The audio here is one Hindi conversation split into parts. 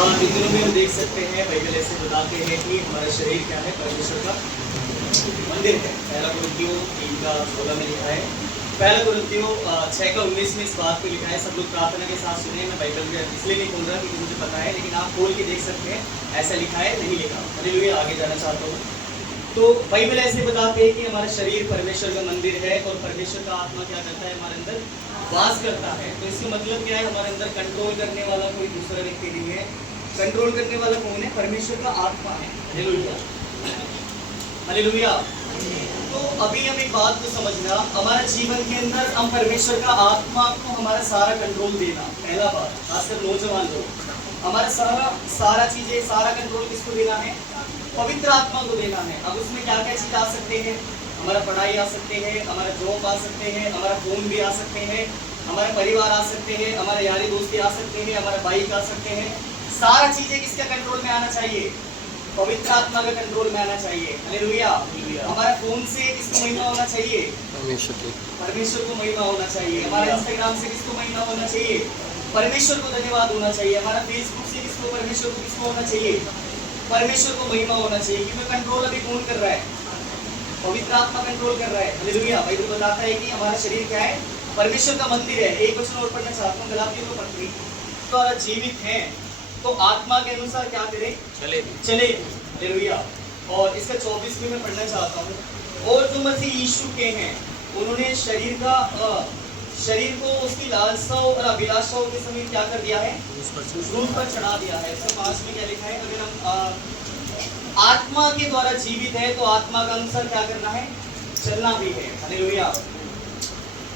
इन दिनों में हम देख सकते हैं बाइबल ऐसे बताते हैं कि हमारा शरीर क्या है, परमेश्वर का मंदिर है। पहला कुरिन्थियों 3:16 में लिखा है, पहला कुरिन्थियों 6:19 में इस बात को लिखा है। सब लोग प्रार्थना के साथ सुने। मैं बाइबल में इसलिए नहीं खोल रहा क्योंकि मुझे पता है, लेकिन आप खोल के देख सकते हैं ऐसा लिखा है, नहीं लिखा। हालेलुया। आगे जाना चाहता हूँ तो बाइबल ऐसे बताते हैं कि हमारा शरीर परमेश्वर का मंदिर है और परमेश्वर का आत्मा क्या करता है, हमारे अंदर वास करता है। तो इसका मतलब क्या है, हमारे अंदर कंट्रोल करने वाला कोई दूसरा व्यक्ति नहीं है। कंट्रोल करने वाला कौन है? परमेश्वर का आत्मा है। Hallelujah, hallelujah. तो अभी हम एक बात को समझना, हमारा जीवन के अंदर हम परमेश्वर का आत्मा को हमारा सारा कंट्रोल देना। पहला बात, खासकर नौजवान लोग, हमारा सारा चीजें, सारा कंट्रोल किसको देना है? पवित्र आत्मा को देना है। अब उसमें क्या क्या चीज आ सकते हैं? हमारा पढ़ाई आ सकते हैं, हमारा जॉब आ सकते हैं, हमारा फोन भी आ सकते हैं, हमारा परिवार आ सकते हैं, हमारे यारी दोस्ती आ सकते हैं, हमारा बाइक आ सकते हैं। सारा चीजें किसके कंट्रोल में आना चाहिए? पवित्र आत्मा के कंट्रोल में आना चाहिए। हालेलुया। हमारा फोन से किसको महिमा होना चाहिए? परमेश्वर को महिमा होना चाहिए। हमारा इंस्टाग्राम से किसको महिमा होना चाहिए? परमेश्वर को धन्यवाद होना चाहिए। हमारा फेसबुक से किसको, परमेश्वर को किसको होना चाहिए? परमेश्वर को महिमा होना चाहिए। क्योंकि कंट्रोल अभी कौन कर रहा है? पवित्र आत्मा कंट्रोल कर रहा है। हालेलुया। बाइबल बताता है कि हमारा शरीर क्या है? परमेश्वर का मंदिर है। एक वचन और पढ़ना चाहता हूँ, गलातियों को पढ़ते द्वारा जीवित हैं तो आत्मा के अनुसार क्या करें? चले। हालेलुया। और इसका 24 में मैं पढ़ना चाहता हूँ। और जो मसीह यीशु के हैं उन्होंने शरीर को उसकी लालसाओं और अभिलाषाओं के समीप क्या कर दिया है? क्रूस पर चढ़ा दिया है। इसके 5 में क्या लिखा है? अगर हम आत्मा के द्वारा जीवित है तो आत्मा का अनुसार क्या करना है? चलना भी है। हालेलुया।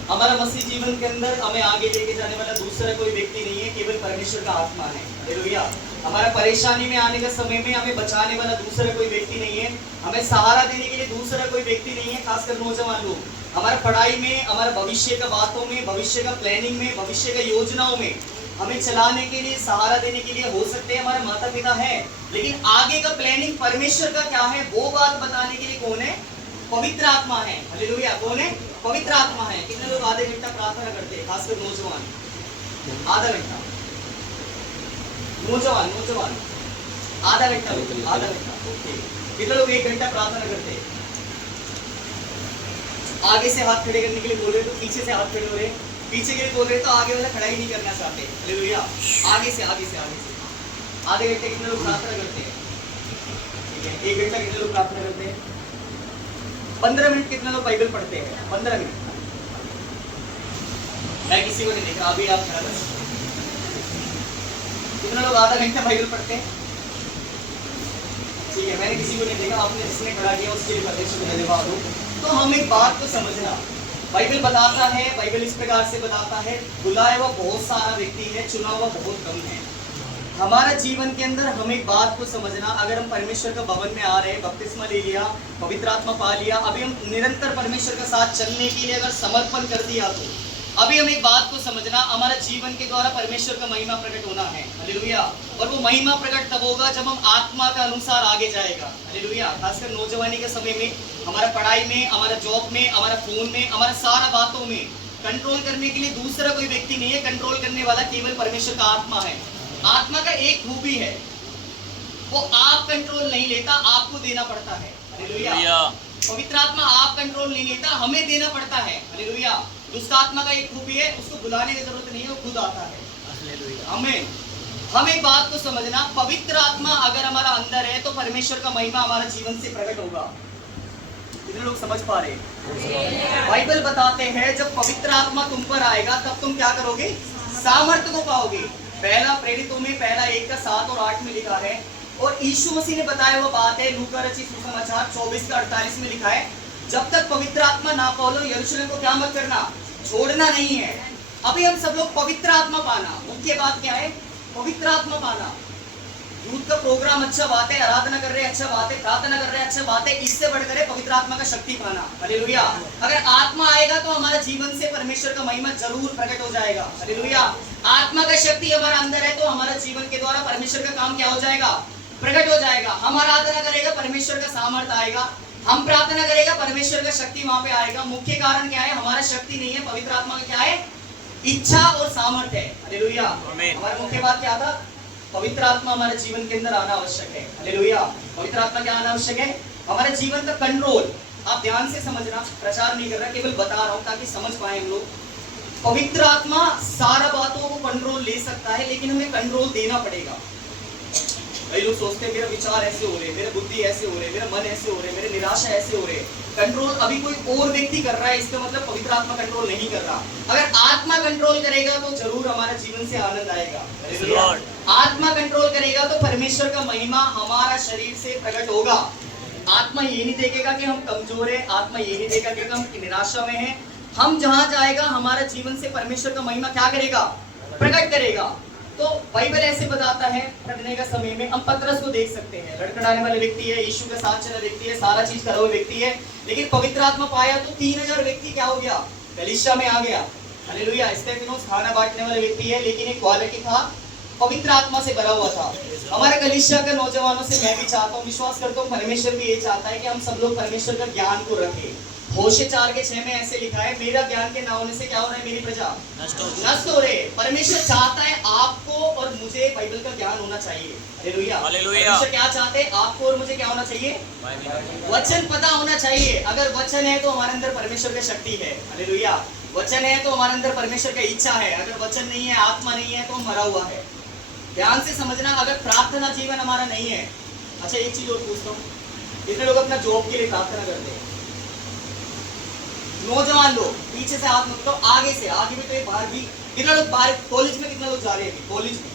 हमारा मसीह जीवन के अंदर हमें आगे लेके जाने वाला दूसरा कोई व्यक्ति नहीं है, केवल परमेश्वर का आत्मा है। हालेलुया। हमारा परेशानी में आने के समय में हमें बचाने वाला दूसरा कोई व्यक्ति नहीं है, हमें सहारा देने के लिए दूसरा कोई व्यक्ति नहीं है। खासकर नौजवान लोग, हमारा पढ़ाई में, हमारा भविष्य का बातों में, भविष्य का प्लानिंग में, भविष्य का योजनाओं में हमें चलाने के लिए, सहारा देने के लिए हो सकते हैं हमारे माता पिता है, लेकिन आगे का प्लानिंग परमेश्वर का क्या है वो बात बताने के लिए कौन है? पवित्र आत्मा है। हालेलुया। कौन है? पवित्र आत्मा है। कितने लोग आधे घंटा प्रार्थना करते हैं? खासकर नौजवान, आधा घंटा। नौजवान आधा घंटा, आधा घंटा। ओके। कितने लोग 1 घंटा प्रार्थना करते हैं? आगे से हाथ खड़े करने के लिए बोल रहे तो पीछे से हाथ खड़े हो रहे, पीछे के लिए बोल रहे तो आगे वाला खड़ा ही नहीं करना चाहते। हालेलुया। आगे से आधे घंटे कितने लोग प्रार्थना करते हैं? ठीक है। 1 घंटा कितने लोग प्रार्थना करते हैं? 15 मिनट कितने लोग बाइबल पढ़ते हैं? 15 मिनट। मैं किसी को नहीं देखा, अभी आप खड़ा कर। कितने लोग आधा घंटा बाइबल पढ़ते हैं? ठीक है, मैंने किसी को नहीं देखा। आपने जिसने खड़ा किया उसके लिए परमेश्वर को धन्यवाद हो। तो हम एक बात को समझना, बाइबल बताता है, बाइबल इस प्रकार से बताता है, बुलाया हुआ बहुत सारा व्यक्ति है, चुना हुआ बहुत कम है। हमारा जीवन के अंदर हम एक बात को समझना, अगर हम परमेश्वर का भवन में आ रहे हैं, बपतिस्मा ले लिया, पवित्र आत्मा पा लिया, अभी हम निरंतर परमेश्वर के साथ चलने के लिए अगर समर्पण कर दिया तो अभी हम एक बात को समझना, हमारा जीवन के द्वारा परमेश्वर का महिमा प्रकट होना है। हालेलुया। और वो महिमा प्रकट तब होगा जब हम आत्मा का अनुसार आगे जाएगा। हालेलुया। खासकर नौजवानी के समय में, हमारा पढ़ाई में, हमारा जॉब में, हमारा फोन में, हमारा सारा बातों में कंट्रोल करने के लिए दूसरा कोई व्यक्ति नहीं है। कंट्रोल करने वाला केवल परमेश्वर का आत्मा है। आत्मा का एक खूबी है, वो आप कंट्रोल नहीं लेता, आपको देना पड़ता है। हालेलुया। पवित्र आत्मा आप कंट्रोल नहीं लेता, हमें देना पड़ता है। हालेलुया। दुष्ट आत्मा का एक खूबी है, उसको बुलाने की जरूरत नहीं है, वो खुद आता है। हालेलुया। हम एक बात को समझना, पवित्र आत्मा अगर हमारा अंदर है तो परमेश्वर का महिमा हमारा जीवन से प्रकट होगा। कितने लोग समझ पा रहे हैं? बाइबल बताते हैं जब पवित्र आत्मा तुम पर आएगा तब तुम क्या करोगे? सामर्थ्य को पाओगे। पहला प्रेरितों में 1:7 और 8 में लिखा है, और यीशु मसीह ने बताया हुआ बात है, लूका रचित सुसमाचार 24:48 में लिखा है, जब तक पवित्र आत्मा ना पालो यरूशलेम को क्या मत करना? छोड़ना नहीं है। अभी हम सब लोग पवित्र आत्मा पाना, मुख्य बात क्या है? पवित्र आत्मा पाना। यूथ का प्रोग्राम अच्छा बात है, आराधना कर रहे हैं अच्छा बात है, प्रार्थना कर रहे हैं अच्छा बात है, इससे बढ़कर है पवित्र आत्मा का शक्ति पाना। हालेलुया। अगर आत्मा आएगा तो हमारे जीवन से परमेश्वर का महिमा जरूर प्रकट हो जाएगा। हालेलुया। आत्मा का शक्ति हमारा अंदर है तो हमारा जीवन के द्वारा परमेश्वर का काम क्या हो जाएगा? प्रकट हो जाएगा। हम आराधना करेगा, परमेश्वर का सामर्थ्य आएगा। हम प्रार्थना करेगा, परमेश्वर का शक्ति वहां पे आएगा। मुख्य कारण क्या है? हमारा शक्ति नहीं है, पवित्र आत्मा का क्या है? इच्छा और सामर्थ्य है। हालेलुया। हमारा मुख्य बात क्या था? पवित्र आत्मा हमारे जीवन के अंदर आना आवश्यक है। हालेलुया। पवित्र आत्मा क्या आना आवश्यक है? हमारे जीवन का कंट्रोल। आप ध्यान से समझना, प्रचार नहीं कर रहा, केवल बता रहा हूं ताकि समझ पाए हम लोग। पवित्र आत्मा सारा बातों को कंट्रोल ले सकता है, लेकिन हमें कंट्रोल देना पड़ेगा। कई लोग सोचते हैं मेरा विचार ऐसे हो रहे, मेरे बुद्धि ऐसे हो रहे, मेरा मन ऐसे हो रहे, मेरे निराशा ऐसे हो रहे। कंट्रोल अभी कोई और व्यक्ति कर रहा है, इसका मतलब पवित्र आत्मा कंट्रोल नहीं कर रहा। अगर आत्मा कंट्रोल करेगा तो जरूर हमारे जीवन से आनंद आएगा। आत्मा कंट्रोल करेगा तो परमेश्वर का महिमा हमारा शरीर से प्रकट होगा। आत्मा ये नहीं देखेगा कि हम कमजोर है, आत्मा ये नहीं देखेगा कि हम निराशा में हैं। हम जहां जाएगा हमारा जीवन से परमेश्वर का महिमा क्या करेगा? प्रकट करेगा। तो बाइबल ऐसे बताता है, पढ़ने का समय में हम पतरस को देख सकते हैं, लड़खड़ाने वाले व्यक्ति है, यीशु के साथ चला व्यक्ति है, सारा चीज करा हुआ व्यक्ति है, लेकिन पवित्र आत्मा पाया तो 3000 व्यक्ति क्या हो गया? कलीसिया में आ गया। हालेलुया। स्तेफनोस खाना बांटने वाला व्यक्ति है, लेकिन एक क्वालिटी था, पवित्र आत्मा से भरा हुआ था। हमारे कलीसिया के नौजवानों से मैं भी चाहता हूँ, विश्वास करता हूँ परमेश्वर भी ये चाहता है कि हम सब लोग परमेश्वर का ज्ञान को रखें। होशे 4:6 में ऐसे लिखा है, मेरा ज्ञान के ना होने से क्या हो रहा है? मेरी प्रजा नष्ट हो रहे। परमेश्वर चाहता है आपको और मुझे बाइबल का ज्ञान होना चाहिए। हालेलुया। परमेश्वर क्या चाहते हैं? आपको और मुझे क्या होना चाहिए? वचन पता होना चाहिए। अगर वचन है तो हमारे अंदर परमेश्वर की शक्ति है। हालेलुया। वचन है तो हमारे अंदर परमेश्वर की इच्छा है। अगर वचन नहीं है, आत्मा नहीं है, तो मरा हुआ है। ध्यान से समझना, अगर प्रार्थना जीवन हमारा नहीं है। अच्छा, एक चीज और पूछता हूँ, कितने लोग अपना जॉब के लिए प्रार्थना करते हैं? नौजवान लोग पीछे से हाथ मतलब आगे से, आगे भी तो ये बाहर भी। कितना लोग बाहर कॉलेज में, कितना लोग जा रहे हैं कॉलेज में?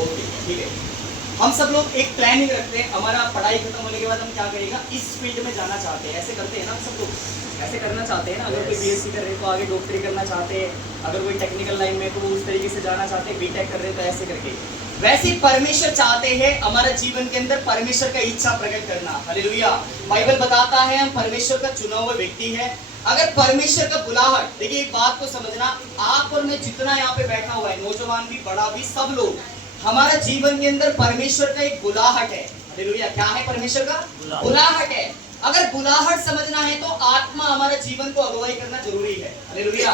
ओके, ठीक है। हम सब लोग एक प्लानिंग रखते हैं, हमारा पढ़ाई खत्म होने के बाद हम क्या करेगा, इस फील्ड में जाना चाहते हैं। ऐसे करते हैं ना हम सब लोग, ऐसे करना चाहते हैं ना। अगर कोई बीएससी कर रहे हैं तो आगे डॉक्टरी करना चाहते हैं, अगर कोई टेक्निकल लाइन में तो उस तरीके से जाना चाहते हैं, बीटेक कर रहे हैं तो ऐसे करके। वैसे परमेश्वर चाहते हैं हमारे जीवन के अंदर परमेश्वर का इच्छा प्रकट करना। हालेलुया। बाइबल बताता है हम परमेश्वर का चुना हुआ व्यक्ति है। अगर परमेश्वर का बुलाहट, देखिए एक बात को समझना, आप और मैं जितना यहाँ पे बैठा हुआ है, नौजवान भी, बड़ा भी, सब लोग, हमारा जीवन के अंदर परमेश्वर का एक बुलाहट है। हालेलुया। क्या है? परमेश्वर का बुलाहट है। अगर बुलाहट समझना है तो आत्मा हमारे जीवन को अगुवाई करना जरूरी है। हालेलुया।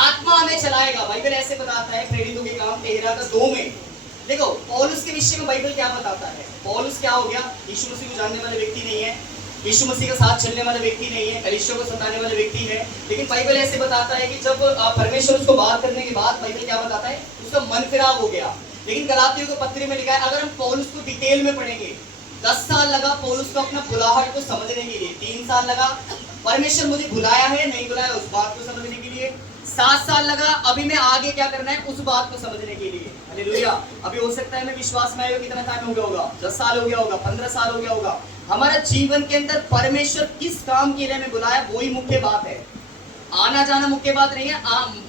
आत्मा हमें चलाएगा। बाइबल ऐसे बताता है प्रेरितों के काम 13:2 में। देखो पौलुस के विषय में बाइबल क्या बताता है। पौलुस क्या हो गया? यीशु मसीह को जानने वाले व्यक्ति नहीं है, यीशु मसीह के साथ चलने वाला व्यक्ति नहीं है, कलीसिया को सताने वाला व्यक्ति है। लेकिन बाइबल ऐसे बताता है कि जब परमेश्वर उसको बात करने के बाद बाइबल क्या बताता है, उसका मन फिराव हो गया। लेकिन गलातियों के पत्र में लिखा है, अगर हम पौलुस को डिटेल में पढ़ेंगे, 10 साल लगा पौलुस को अपना बुलाहट को समझने के लिए, 3 साल लगा परमेश्वर मुझे बुलाया है नहीं बुलाया उस बात को समझने के लिए, 7 साल लगा अभी मैं आगे क्या करना है उस बात को समझने के लिए। हालेलुया। अभी हो सकता है मैं विश्वास में आया कितना टाइम हो गया होगा, 10 साल हो गया होगा, 15 साल हो गया होगा। हमारा जीवन के अंदर परमेश्वर किस काम के लिए हमें बुलाया, वही मुख्य बात है। आना जाना मुख्य बात नहीं है।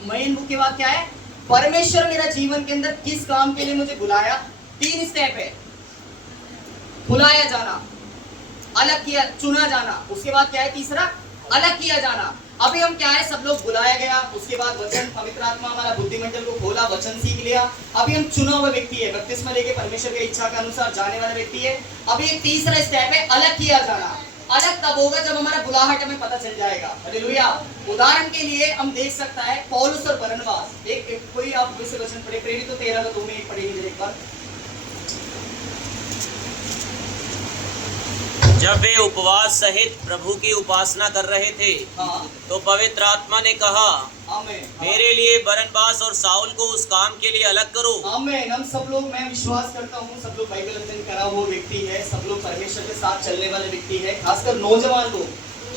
मेन मुख्य बात क्या है? परमेश्वर मेरा जीवन के अंदर किस काम के लिए मुझे बुलाया। 3 स्टेप है। बुलाया जाना, अलग किया, चुना जाना, उसके बाद क्या है? तीसरा, अलग किया जाना। अभी हम क्या है, सब लोग बुलाया गया, उसके बाद वचन, पवित्र आत्मा हमारा बुद्धिमंडल को खोला, वचन सीख लिया। अभी हम चुना हुआ व्यक्ति है, बपतिस्मा लेके परमेश्वर की इच्छा के अनुसार जाने वाला व्यक्ति है। अभी एक तीसरा स्टेप है, अलग किया जाना। अलग तब होगा जब हमारा बुलाहट हमें पता चल जाएगा। हालेलुया। उदाहरण के लिए हम देख सकता है पौलुस और बरनबास, एक कोई आप विषय वचन पढ़े, प्रेरितों 13:2 में एक पढ़ेंगे एक बार। जब वे उपवास सहित प्रभु की उपासना कर रहे थे, तो पवित्र आत्मा ने कहा, मेरे लिए बरनबास और शाऊल को उस काम के लिए अलग करो। आमीन। हम सब लोग, मैं विश्वास करता हूँ सब लोग बाइबल अध्ययन करा हुआ व्यक्ति है, सब लोग परमेश्वर के साथ चलने वाले व्यक्ति है, खासकर नौजवान लोग।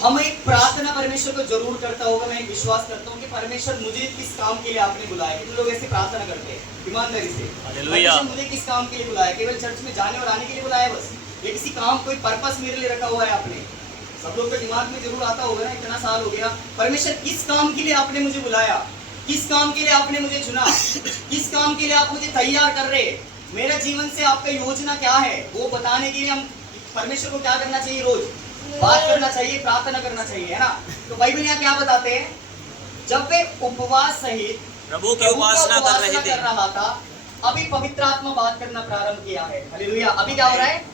हम एक प्रार्थना परमेश्वर को जरूर करता होगा। मैं एक विश्वास करता हूँ कि परमेश्वर मुझे किस काम के लिए आपने बुलाया। कितने लोग ऐसे प्रार्थना करते हैं ईमानदारी से, परमेश्वर मुझे किस काम के लिए बुलाया? केवल चर्च में जाने और आने के लिए बुलाया बस, ये किसी काम, कोई पर्पस मेरे लिए रखा हुआ है आपने? सब लोग के दिमाग में जरूर आता होगा ना, इतना साल हो गया, परमेश्वर किस काम के लिए आपने मुझे बुलाया, किस काम के लिए आपने मुझे चुना, किस काम के लिए आप मुझे तैयार कर रहे, मेरा जीवन से आपका योजना क्या है, वो बताने के लिए हम परमेश्वर को क्या करना चाहिए? रोज बात करना चाहिए, प्रार्थना करना चाहिए, है ना। तो बाइबल यहाँ क्या बताते हैं, जब वे उपवास सहित प्रभु की उपासना कर रहा था, अभी पवित्र आत्मा बात करना प्रारंभ किया है। हालेलुया। अभी क्या हो रहा है?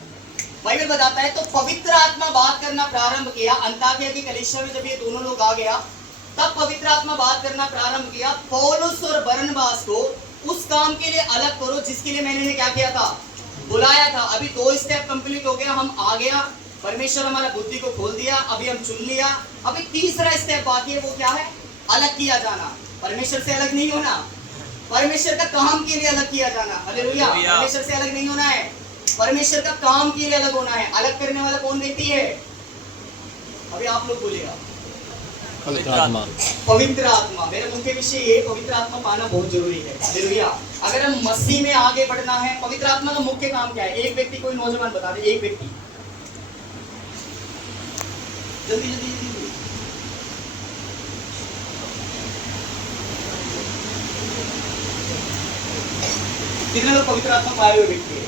बाइबल बताता है तो पवित्र आत्मा बात करना प्रारंभ किया। अंताकिया की कलीसिया में जब ये दोनों लोग आ गया, तब पवित्र आत्मा बात करना प्रारंभ किया। पौलुस और बरनबास को उस काम के लिए अलग करो जिसके लिए मैंने इन्हें क्या किया था, बुलाया था। अभी 2 स्टेप कंप्लीट हो गया, हम आ गया, परमेश्वर हमारा बुद्धि को खोल दिया, अभी हम चुन लिया। अभी तीसरा स्टेप बाकी है, वो क्या है, अलग किया जाना। परमेश्वर से अलग नहीं होना, परमेश्वर का काम के लिए अलग किया जाना। हालेलुया। परमेश्वर से अलग नहीं होना है, परमेश्वर का काम के लिए अलग होना है। अलग करने वाला कौन व्यक्ति है? अभी आप लोग बोलेगा, पवित्र आत्मा। पवित्र आत्मा। मेरा मुख्य विषय ये, पवित्र आत्मा पाना बहुत जरूरी है। हालेलुया। अगर हम मसीह में आगे बढ़ना है, पवित्र आत्मा का मुख्य काम क्या है? एक व्यक्ति, कोई नौजवान बता दे, एक व्यक्ति, जल्दी जल्दी जल्दी। कितने लोग पवित्र आत्मा पाए हुए व्यक्ति है?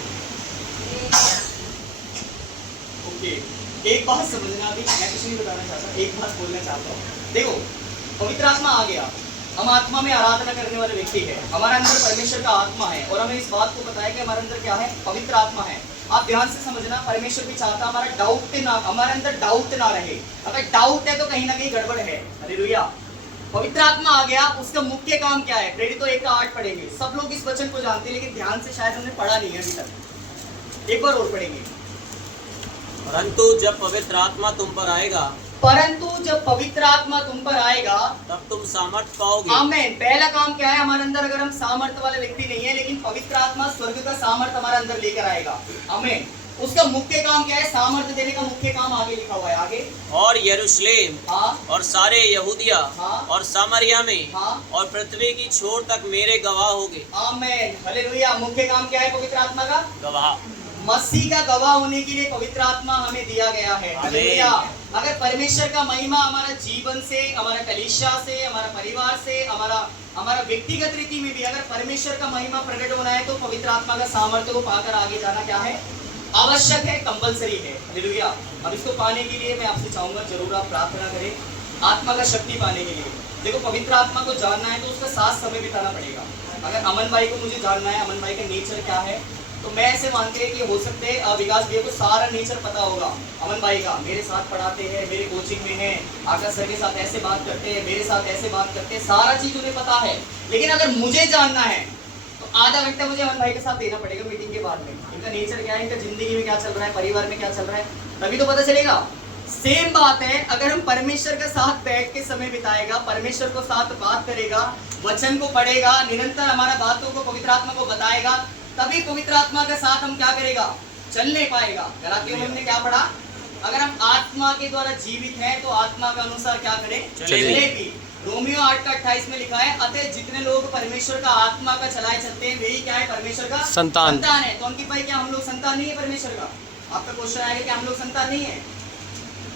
ओके, एक बात समझना, अभी मैं कुछ नहीं बताना चाहता, एक बात बोलना चाहता हूँ। देखो, पवित्र आत्मा आ गया, हम आत्मा में आराधना करने वाले व्यक्ति है, हमारे अंदर परमेश्वर का आत्मा है, और हमें इस बात को पता है कि हमारे अंदर क्या है, पवित्र आत्मा है। आप ध्यान से समझना, परमेश्वर भी चाहता हमारा डाउट ना, हमारे अंदर डाउट ना रहे। अगर डाउट है तो कहीं ना कहीं गड़बड़ है। हालेलुया। पवित्र आत्मा आ गया, उसका मुख्य काम क्या है? प्रेरितों 1:8 पढ़ेंगे। सब लोग इस वचन को जानते हैं, लेकिन ध्यान से शायद हमने पढ़ा नहीं है अभी तक। एक बार और पढ़ेंगे। परंतु जब पवित्र आत्मा तुम पर आएगा, परंतु जब पवित्र आत्मा तुम पर आएगा, तब तुम सामर्थ पाओगे। आमीन। पहला काम क्या है हमारे अंदर? अगर हम सामर्थ वाले व्यक्ति नहीं है, लेकिन पवित्र आत्मा स्वर्ग का सामर्थ हमारे अंदर लेकर आएगा। आमीन। उसका मुख्य काम क्या है? सामर्थ देने का मुख्य काम आगे लिखा हुआ है, आगे। और यरूशलेम और सारे यहूदिया और सामरिया में और पृथ्वी की छोर तक मेरे गवाह होगे। आमीन। हालेलुया। मुख्य काम क्या है पवित्र आत्मा का? गवाह। मसीह का गवाह होने के लिए पवित्र आत्मा हमें दिया गया है। हालेलुया। अगर परमेश्वर का महिमा हमारा जीवन से, हमारा कलीसिया से, हमारा परिवार से, हमारा व्यक्तिगत रीति में भी अगर परमेश्वर का महिमा प्रकट होना है, तो पवित्र आत्मा का सामर्थ्य को पाकर आगे जाना क्या है? आवश्यक है, कंपलसरी है। हालेलुया। अब इसको पाने के लिए मैं आपसे चाहूंगा, जरूर आप प्रार्थना करें आत्मा का शक्ति पाने के लिए। देखो, पवित्र आत्मा को जानना है तो उसका साथ समय बिताना पड़ेगा। अगर अमन भाई को मुझे जानना है, अमन भाई का नेचर क्या है, तो मैं ऐसे मानते हैं कि हो सकते हैं विकास भैया को सारा नेचर पता होगा अमन भाई का। मेरे साथ पढ़ाते हैं, मेरे कोचिंग में है, आकाश सर के साथ ऐसे बात करते हैं, मेरे साथ ऐसे बात करते हैं, सारा चीज उन्हें पता है। लेकिन अगर मुझे जानना है तो आधा घंटा मुझे अमन भाई के साथ देना पड़ेगा मीटिंग के बाद में। इनका नेचर क्या है, इनका जिंदगी में क्या चल रहा है, परिवार में क्या चल रहा है, तभी तो पता चलेगा। सेम बात है, अगर हम परमेश्वर के साथ बैठ के समय बिताएगा, परमेश्वर को साथ बात करेगा, वचन को पढ़ेगा, निरंतर हमारा बातों को पवित्र आत्मा को बताएगा, तभी पवित्र आत्मा के साथ हम क्या करेगा? चल नहीं पाएगा। गलातियों में हमने क्या पढ़ा? अगर हम आत्मा के द्वारा जीवित हैं तो आत्मा के अनुसार क्या करें? चले भी। रोमियो 8:28 में लिखा है, अतः जितने लोग परमेश्वर का आत्मा का चलाए चलते हैं, वही क्या है? परमेश्वर का संतान है। तो अंकित भाई, क्या हम लोग संतान नहीं है परमेश्वर का? आपका क्वेश्चन आएगा कि हम लोग संतान नहीं है?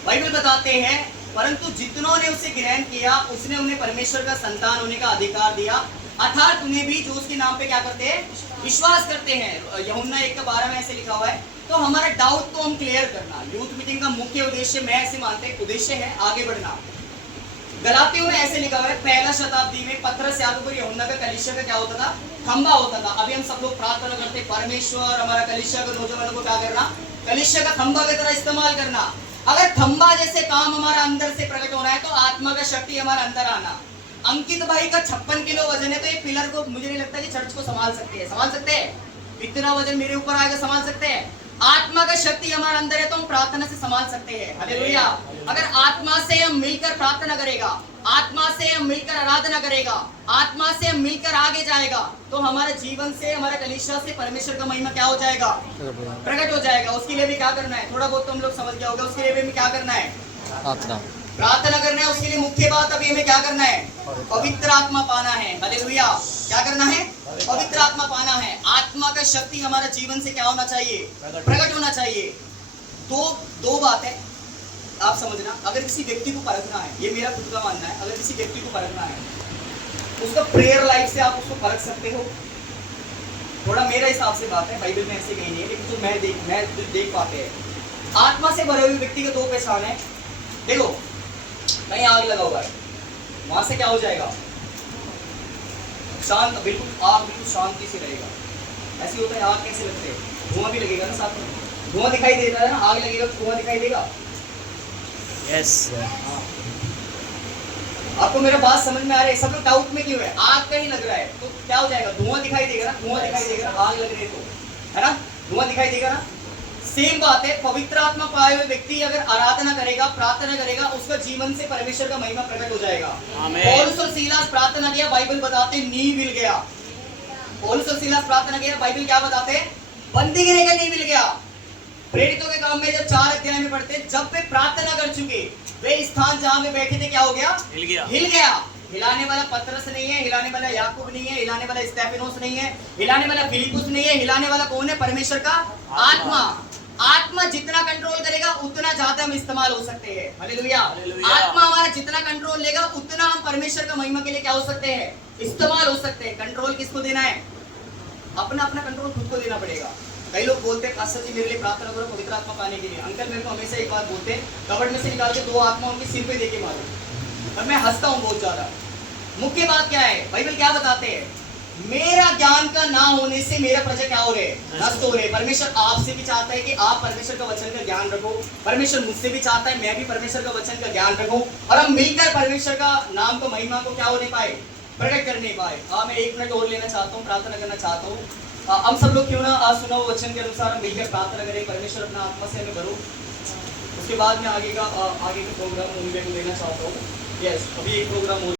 बाइबल बताते हैं, परंतु जितनों ने उसे ग्रहण किया, उसने उन्हें परमेश्वर का संतान होने का अधिकार दिया, अर्थात उन्हें भी जो उसके नाम पे क्या करते हैं? विश्वास करते हैं। यूहन्ना 1:12 में ऐसे लिखा हुआ है। तो हमारा डाउट को हम क्लियर करना यूथ मीटिंग का मुख्य उद्देश्य, मैं ऐसे मानते हैं उद्देश्य है आगे बढ़ना। गलातियों में ऐसे लिखा हुआ है, पहला शताब्दी में पतरस याकूब यूहन्ना का कलीसिया का क्या होता था? खंबा होता था। अभी हम सब लोग प्रार्थना करते, परमेश्वर हमारा कलीसिया के नौजवानों को क्या करना? कलीसिया का खंबा की तरह इस्तेमाल करना। अगर खंबा जैसे काम हमारा अंदर से प्रकट होना है, तो आत्मा का शक्ति हमारे अंदर आना। अंकित भाई का 56 किलो वजन है, तो ये पिलर को मुझे नहीं लगता कि चर्च को संभाल सकते हैं। संभाल सकते हैं? इतना वजन मेरे ऊपर आएगा, संभाल सकते हैं? आत्मा का शक्ति हमारे अंदर है तो हम प्रार्थना से संभाल सकते हैं। हालेलुया। अगर आत्मा से हम मिलकर प्रार्थना करेगा, आत्मा से हम मिलकर आराधना करेगा, आत्मा से हम मिलकर आगे जाएगा, तो हमारे जीवन से, हमारा कलीसिया से परमेश्वर का महिमा क्या हो जाएगा? प्रकट हो जाएगा। उसके लिए भी क्या करना है? थोड़ा बहुत तो हम लोग समझ गया होगा। उसके लिए भी क्या करना है? प्रार्थना करना है। उसके लिए मुख्य बात अभी हमें क्या करना है? पवित्र आत्मा पाना है। हालेलुया। क्या करना है? पवित्र आत्मा पाना है। आत्मा का शक्ति हमारा जीवन से क्या होना चाहिए? प्रकट होना चाहिए। दो बात है, आप समझना। अगर किसी व्यक्ति को परखना है, ये मेरा खुद का मानना है, अगर किसी व्यक्ति को परखना है, उसका प्रेयर लाइफ से आप उसको परख सकते हो। थोड़ा मेरा हिसाब से बात है, बाइबल में ऐसे कहीं नहीं है, लेकिन जो मैं देख पाते हैं, आत्मा से भरे हुए व्यक्ति के 2 पहचान है। देखो, कहीं आग लगा हुआ है, वहां से क्या हो जाएगा? शांत, बिल्कुल आग बिल्कुल शांति से रहेगा। ऐसे होता है, आग कैसे लगते हैं? धुआं भी लगेगा ना साथ में, धुआं दिखाई देता है ना, आग लगेगा तो धुआं दिखाई देगा। यस। आपको मेरा बात समझ में आ रहा है? सब लोग डाउट में क्यों है? आग कहीं लग रहा है तो क्या हो जाएगा? धुआं दिखाई देगा ना, धुआं दिखाई देगा ना, आग लग रही है तो, है ना, धुआं दिखाई देगा ना। सेम बात है, पवित्र आत्मा पाए हुए व्यक्ति अगर आराधना करेगा, प्रार्थना करेगा, उसका जीवन से परमेश्वर का महिमा प्रकट हो जाएगा। आमीन। पौलुस और सीलास प्रार्थना किया, बाइबल बताते नींव मिल गया। पौलुस और सीलास प्रार्थना किया, बाइबल क्या बताते हैं? बंदी गिरे का नींव मिल गया। प्रेरितों के काम में जब 4 अध्याय में पढ़ते, जब वे प्रार्थना कर चुके, वे स्थान जहां में बैठे थे क्या हो गया? हिल गया। हिल गया। हिलाने वाला पतरस नहीं है, हिलाने वाला याकूब नहीं है, हिलाने वाला स्टेफेनोस नहीं है, हिलाने वाला फिलिपुस नहीं है, हिलाने वाला कौन है? परमेश्वर का आत्मा। आत्मा जितना कंट्रोल करेगा उतना ज्यादा हम इस्तेमाल हो सकते हैं। हालेलुया। हालेलुया। आत्मा हमारा जितना कंट्रोल लेगा उतना हम परमेश्वर का महिमा के लिए क्या हो सकते हैं? इस्तेमाल हो सकते हैं। कंट्रोल किसको देना है? अपना अपना कंट्रोल खुद को देना पड़ेगा। कई लोग बोलते हैं पास्टर जी मेरे लिए प्रार्थना करो पवित्र आत्मा पाने के लिए। अंकल मेरे को हमेशा एक बात बोलते हैं, कबड़ में से निकाल के 2 आत्मा उनके सिर पे देके मारो, और मैं हंसता हूँ बहुत ज्यादा। मुख्य बात क्या है? बाइबल क्या बताते हैं? मेरा ज्ञान का ना होने से मेरा प्रजा क्या हो रहे? नष्ट हो रहे। परमेश्वर आपसे भी चाहता है कि आप परमेश्वर का वचन का ज्ञान रखो। परमेश्वर मुझसे भी चाहता है मैं भी परमेश्वर का वचन का ज्ञान रखूं, और हम मिलकर परमेश्वर का नाम को, महिमा को क्या हो नहीं पाए? प्रकट कर नहीं पाए। मैं 1 मिनट और लेना चाहता हूँ, प्रार्थना करना चाहता हूँ। हम सब लोग क्यों ना सुना हुए वचन के अनुसार हम मिलकर प्रार्थना करें, परमेश्वर अपना आत्मा से हमें करो। उसके बाद में आगे का प्रोग्राम उन को देना चाहता हूँ। यस, अभी एक प्रोग्राम